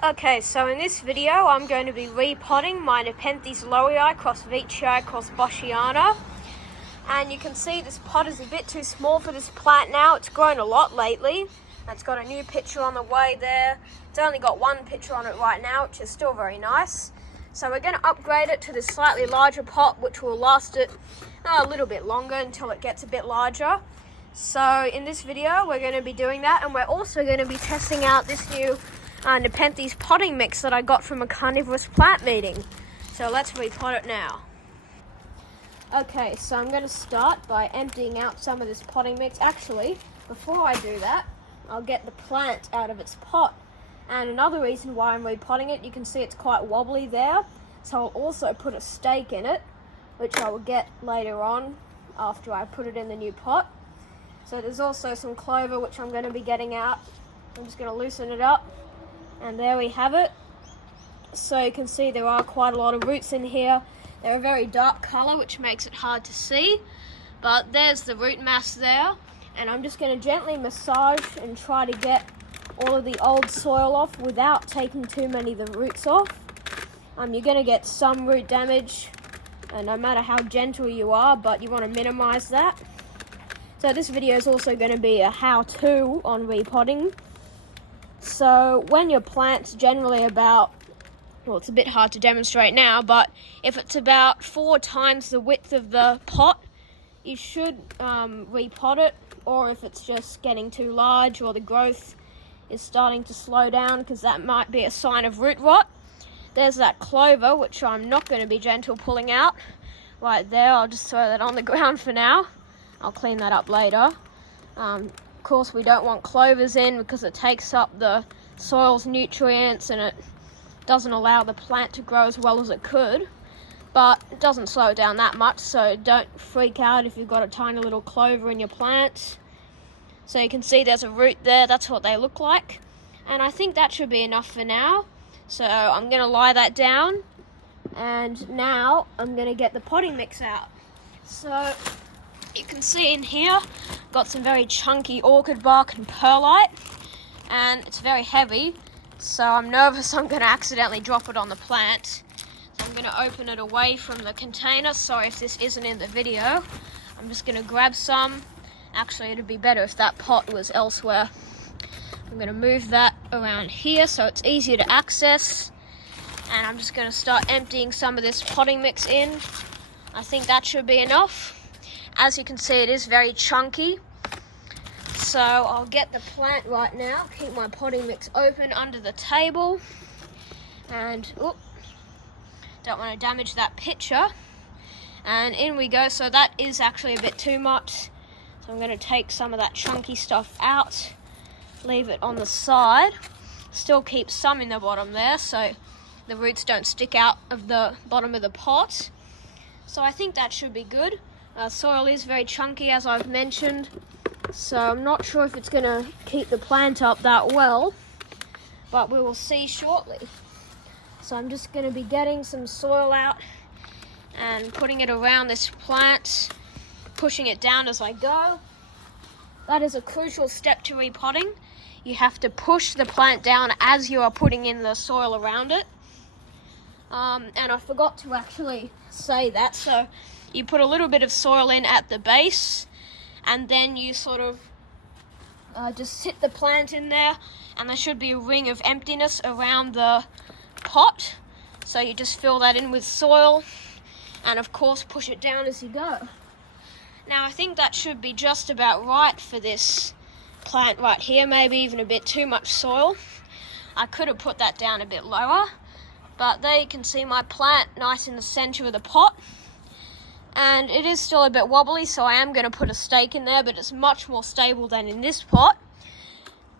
Okay, so in this video I'm going to be repotting my Nepenthes lowii cross veitchii cross boschiana. And you can see this pot is a bit too small for this plant now. It's grown a lot lately. It's got a new picture on the way there. It's only got one picture on it right now, which is still very nice. So we're going to upgrade it to this slightly larger pot, which will last it a little bit longer until it gets a bit larger. So in this video we're going to be doing that, and we're also going to be testing out this new Nepenthes potting mix that I got from a carnivorous plant meeting. So let's repot it now. Okay, so I'm going to start by emptying out some of this potting mix. Actually, before I do that, I'll get the plant out of its pot. And another reason why I'm repotting it, you can see it's quite wobbly there. So I'll also put a stake in it, which I will get later on after I put it in the new pot. So there's also some clover which I'm going to be getting out. I'm just going to loosen it up. And there we have it. So you can see there are quite a lot of roots in here. They're a very dark colour, which makes it hard to see. But there's the root mass there. And I'm just going to gently massage and try to get all of the old soil off without taking too many of the roots off. You're going to get some root damage, no matter how gentle you are, but you want to minimise that. So this video is also going to be a how-to on repotting. So when your plant's generally about, well, it's a bit hard to demonstrate now, but if it's about 4 times the width of the pot, you should repot it. Or if it's just getting too large or the growth is starting to slow down, because that might be a sign of root rot. There's that clover, which I'm not going to be gentle pulling out. Right there, I'll just throw that on the ground for now. I'll clean that up later. Of course, we don't want clovers in because it takes up the soil's nutrients and it doesn't allow the plant to grow as well as it could. But it doesn't slow it down that much, so don't freak out if you've got a tiny little clover in your plant. So you can see there's a root there, that's what they look like. And I think that should be enough for now. So I'm going to lie that down, and now I'm going to get the potting mix out. So you can see in here, got some very chunky orchid bark and perlite, and it's very heavy, so I'm nervous I'm going to accidentally drop it on the plant. So I'm going to open it away from the container. Sorry if this isn't in the video. I'm just going to grab some. Actually, it'd be better if that pot was elsewhere. I'm going to move that around here so it's easier to access, and I'm just going to start emptying some of this potting mix in. I think that should be enough. As you can see, it is very chunky. So I'll get the plant right now, keep my potting mix open under the table, and don't want to damage that picture. And in we go. So that is actually a bit too much. So I'm going to take some of that chunky stuff out, leave it on the side. Still keep some in the bottom there so the roots don't stick out of the bottom of the pot. So I think that should be good. Soil is very chunky, as I've mentioned, so I'm not sure if it's going to keep the plant up that well, but we will see shortly. So I'm just going to be getting some soil out and putting it around this plant, pushing it down as I go. That is a crucial step to repotting. You have to push the plant down as you are putting in the soil around it. And I forgot to actually say that, so you put a little bit of soil in at the base, and then you sort of just sit the plant in there, and there should be a ring of emptiness around the pot. So you just fill that in with soil, and of course push it down as you go. Now I think that should be just about right for this plant right here, maybe even a bit too much soil. I could have put that down a bit lower, but there you can see my plant nice in the center of the pot. And it is still a bit wobbly, so I am going to put a stake in there, but it's much more stable than in this pot.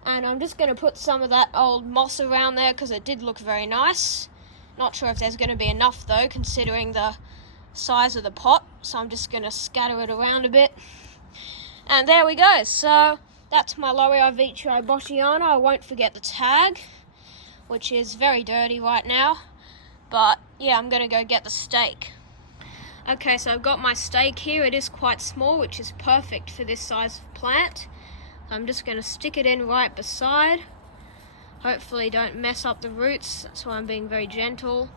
And I'm just going to put some of that old moss around there because it did look very nice. Not sure if there's going to be enough though, considering the size of the pot. So I'm just going to scatter it around a bit. And there we go. So that's my lowii veitchii boschiana. I won't forget the tag, which is very dirty right now. But yeah, I'm going to go get the stake. Okay, so I've got my stake here. It is quite small, which is perfect for this size of plant. I'm just going to stick it in right beside Hopefully don't mess up the roots. That's why I'm being very gentle.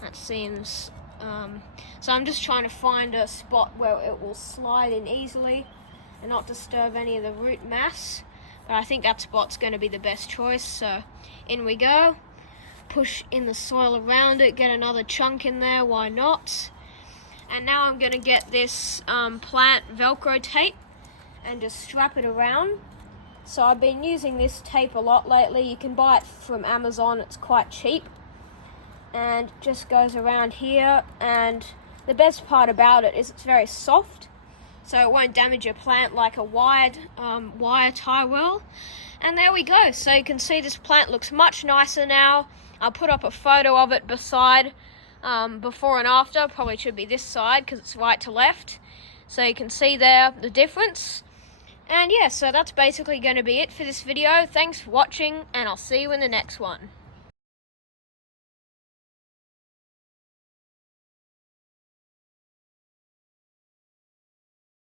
That seems... so I'm just trying to find a spot where it will slide in easily and not disturb any of the root mass. But I think that spot's going to be the best choice. So in we go. Push in the soil around it. Get another chunk in there. Why not? And now I'm going to get this plant Velcro tape and just strap it around. So I've been using this tape a lot lately. You can buy it from Amazon. It's quite cheap. And it just goes around here. And the best part about it is it's very soft. So it won't damage your plant like a wired wire tie will. And there we go. So you can see this plant looks much nicer now. I'll put up a photo of it beside before and after. Probably should be this side because it's right to left. So you can see there the difference. And yeah, so that's basically going to be it for this video. Thanks for watching, and I'll see you in the next one.